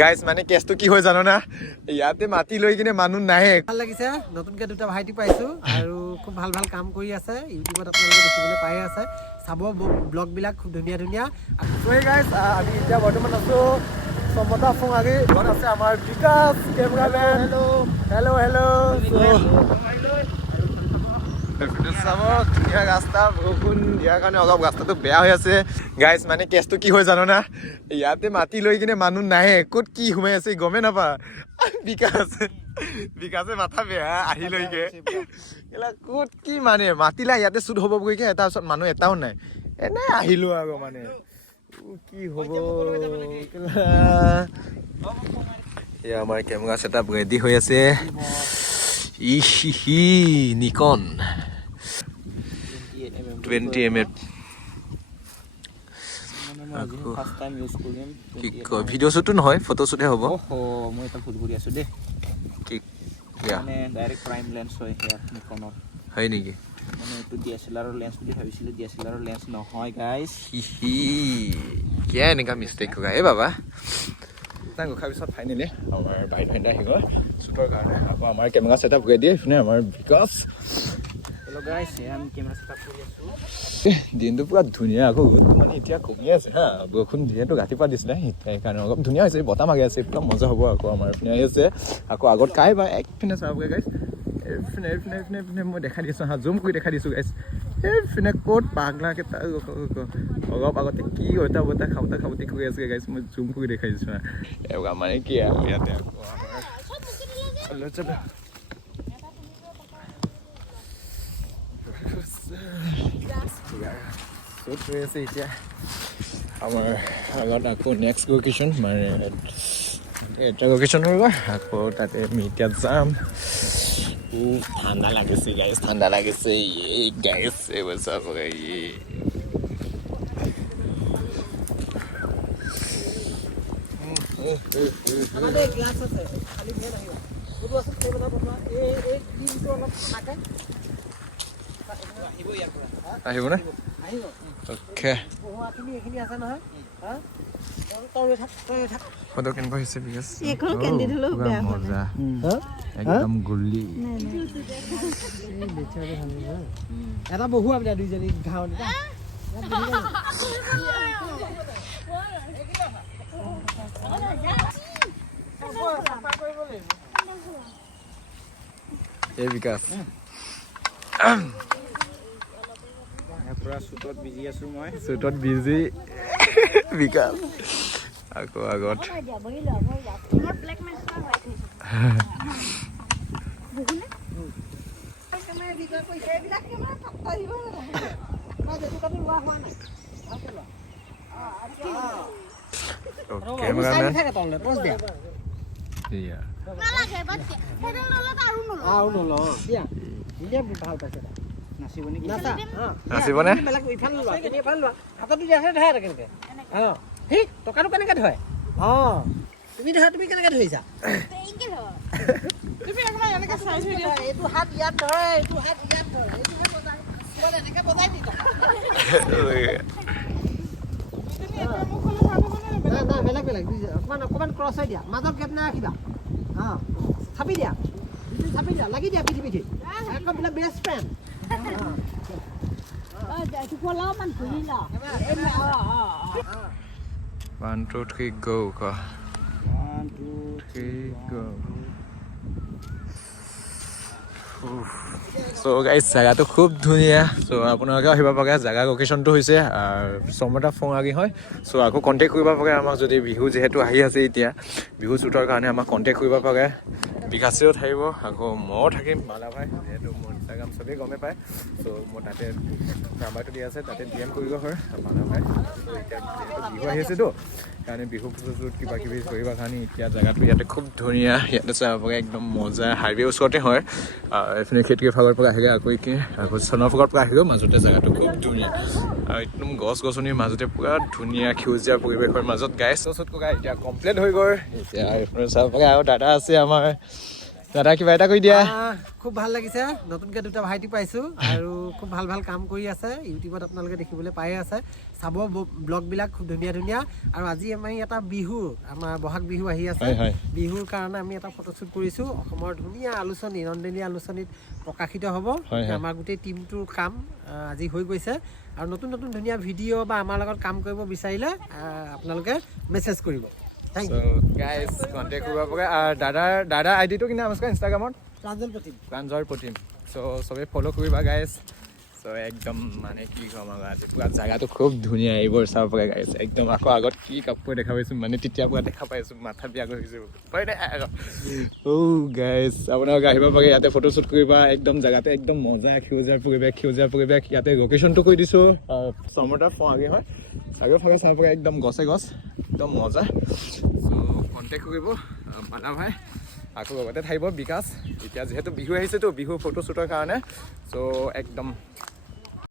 Guys মানে কেছটো কি হয় জানো না ইয়াতে মাটি লৈ কিনে মানুহ নাহে ভাল লাগিছে নতুনকে দুটা ভাইটি পাইছো আৰু খুব ভাল ভাল কাম কৰি আছে ইউটিউবত আপোনালোকে দেখিবলৈ পাই আছে চাব ব্লগ বিলাক খুব ধুনীয়া ধুনীয়া সো গাইস আমি এতিয়া বৰ্তমান আছো সমতা ফঙাগি ঘৰত আছে আমাৰ বিকাশ কেমেৰামেন হেল্ল হেল্ল ধুনীয়া ৰাস্তা বৰষুণ দিয়াৰ কাৰণে অলপ ৰাস্তাটো বেয়া হৈ আছে গাইজ মানে কেছটো কি হয় জানো না ইয়াতে মাটি লৈ কিনে মানুহ নাহে ক'ত কি সোমাই আছে গমেই নাপা বিকাশে মাথা বেয়া আহি লৈকে ক'ত কি মানে মাতিলা ইয়াতে চুট হ'ব গৈকে তাৰপিছত মানুহ এটাও নাই এনে আহিলো আৰু মানে কি হ'ব এয়া আমাৰ কেমেৰা ছেটআপ ৰেডি হৈ আছে নিকন 20mm ভিডিঅ' শ্বুটটো নহয় ফটো শ্বুটহে হ'ব মই এটা ভুল কৰি আছো দেই মানে ডাইৰেক্ট প্ৰাইম লেন্স হয় হেয়াৰ নিকনৰ হয় নেকি মানে এইটো ডিএসএলআৰৰ লেন্স বুলি ভাবিছিলোঁ ডিএসএলআৰৰ লেন্স নহয় গাইজ কিয় এনেকুৱা মিষ্টেক কৰা এই বাবা গোখাৰ পিছত ফাইনেলি আমাৰ বাইদেউ আহিব শ্বুটৰ কাৰণে আকৌ আমাৰ কেমেৰা ছেটআপ কৰি দিয়ে এইপিনে আমাৰ বিকাশ হেল্ল' গাইজ আমি কেমেৰা ছেটআপ কৰি আছোঁ দিনটো পুৰা ধুনীয়া আকৌ ৰ'দটো মানে এতিয়া কমি আছে হা বৰষুণ যিহেতু ৰাতিপুৱা দিছিলে সেইকাৰণে অলপ ধুনীয়া হৈছে বতাহ মাৰি আছে একদম মজা হ'ব আকৌ আমাৰ এইপিনে আহি আছে আকৌ আগত কাই বা একপিনে চাবগৈ গাইজ এইপিনে মই দেখাই দিছোঁ হা জুম কৰি দেখাই দিছোঁ গাইজ এইপিনে ক'ত পাগলাকেইটা অলপ আগতে কি অটা বটা খাবতে কৰি আছে গাইজ মই জুম কৰি দেখাই দিছোঁ হা এওঁকা মানে কি আৰু ইয়াতে আকৌ শ্বুট হৈ আছে এতিয়া আমাৰ আগত আকৌ নেক্সট লোকেশ্যন মানে এটা লোকেশ্যন হৈ গ'ল আকৌ তাতে আমি এতিয়া যাম ঠাণ্ডা লাগিছে গাইজ ঠাণ্ডা লাগিছে গাইজ এইবোৰ চাব আমাদেৰ গ্লাস আছে খালি ভেন আহিব বুঝু আছে টেবল বনোৱা এই দিনটো অলপ থাকে আহিব ইয়াৰ পৰা আহিব না আহিব ওকে আপুনি এখিনি আছে নহয় হা ফটো কেনেকুৱা হৈছে বিকাশ এখন কেন্ডিড হলেও বেয়া মজা একদম গুলি এটা বহু আপুনি দুইজনী ঘাঁৱত এই বিকাশ পুৰা শ্বুটত বিজি আছোঁ মই শ্বুটত বিজি বিকাশ আকৌ আগত নাচিবনে টকাটো কেনেকে ধৰে তুমি ধৰা তুমি কেনেকে ধৰিছা এইটো হাত ইয়াত ধৰে এইটো হাত ইয়াত ধৰে এনেকে বজাই দি বেলেগ বেলেগ অকণমান ক্ৰছ হৈ দিয়া মাজত গেপ নাৰাখিবা চাপি দিয়া লাগি দিয়া পিঠি পিঠি একদম বোলে best friend 1 2 3 go ก็ 1 2 3 go so guys জাগাটো খুব ধুনীয়া সো আপোনালোকে আহিব পাৰে জাগা লোকেশ্যনটো হৈছে সমতা ফঙাগি হয় সো আকৌ কণ্টেক্ট কৰিব পাৰে আমাক যদি বিহু যিহেতু আহি আছে এতিয়া বিহু শ্বুটৰ কাৰণে আমাক কণ্টেক্ট কৰিব পাৰে বিকাশেও থাকিব আকৌ ময়ো থাকিম মালা ভাই যিহেতু মোৰ ইনষ্টাগ্ৰাম চবেই গমেই পায় চ' মোৰ তাতে নাম্বাৰটো দিয়া আছে তাতে DM কৰিব হয় মালা ভাই এতিয়া বিহু আহি আছেতো কাৰণে বিহু শ্বুট কিবা কিবি কৰিবৰ কাৰণে এতিয়া জেগাটো ইয়াতে খুব ধুনীয়া ইয়াতে চাব পাৰে একদম মজা হাইৱে ওচৰতে হয় এইপিনে খেতিৰ ফালৰ পৰা আহিলে আকৌ চনৰফাগৰ পৰা আহিলেও মাজতে জেগাটো খুব ধুনীয়া আৰু একদম গছ গছনিৰ মাজতে পুৰা ধুনীয়া সেউজীয়া পৰিৱেশৰ মাজত গাইছ শ্বুট কৰা এতিয়া কমপ্লিট হৈ গ'ল এতিয়া এইপিনে চাব পাৰে আৰু দাদা আছে আমাৰ দাদা কিবা এটা কৈ দিয়া খুব ভাল লাগিছে নতুনকৈ দুটা ভাইটি পাইছোঁ আৰু খুব ভাল ভাল কাম কৰি আছে ইউটিউবত আপোনালোকে দেখিবলৈ পায়ে আছে চাব ব্লগবিলাক খুব ধুনীয়া ধুনীয়া আৰু আজি আমি এটা বিহু আমাৰ বহাগ বিহু আহি আছে বিহুৰ কাৰণে আমি এটা ফটোশ্বুট কৰিছোঁ অসমৰ ধুনীয়া আলোচনী নন্দিনী আলোচনীত প্ৰকাশিত হ'ব আমাৰ গোটেই টীমটোৰ কাম আজি হৈ গৈছে আৰু নতুন নতুন ধুনীয়া ভিডিঅ' বা আমাৰ লগত কাম কৰিব বিচাৰিলে আপোনালোকে মেছেজ কৰিব Thank you. So guys, contact কৰিব পাৰে আৰু দাদাৰ আইডিটো কি নাম আছে ইনষ্টাগ্ৰামত প্ৰাঞ্জল প্ৰতিম so সবে ফলো কৰিবা গাইজ so একদম মানে কি ক'ম আৰু পুৰা জাগাটো খুব ধুনীয়া এইবোৰ চাব পাৰে গাইজ একদম আকৌ আগত কি কাপোৰ দেখা পাইছোঁ মানে তেতিয়া পুৰা দেখা পাইছোঁ মাথা বিয়া গৈছোঁ গাইজ আপোনালোকে আহিব পাৰে ইয়াতে ফটোশ্বুট কৰিবা একদম জাগাটো একদম মজা সেউজীয়া পৰিৱেশ ইয়াতে লোকেশ্যনটো কৈ দিছোঁ সমতাৰ ফঙাগী হয় চাৰিওফালে চাব পাৰে একদম গছে গছ একদম মজা চ' কণ্টেক্ট কৰিব মানা ভাই আকৌ লগতে থাকিব বিকাশ এতিয়া যিহেতু বিহু আহিছেতো বিহু ফটোশ্বুটৰ কাৰণে চ' একদম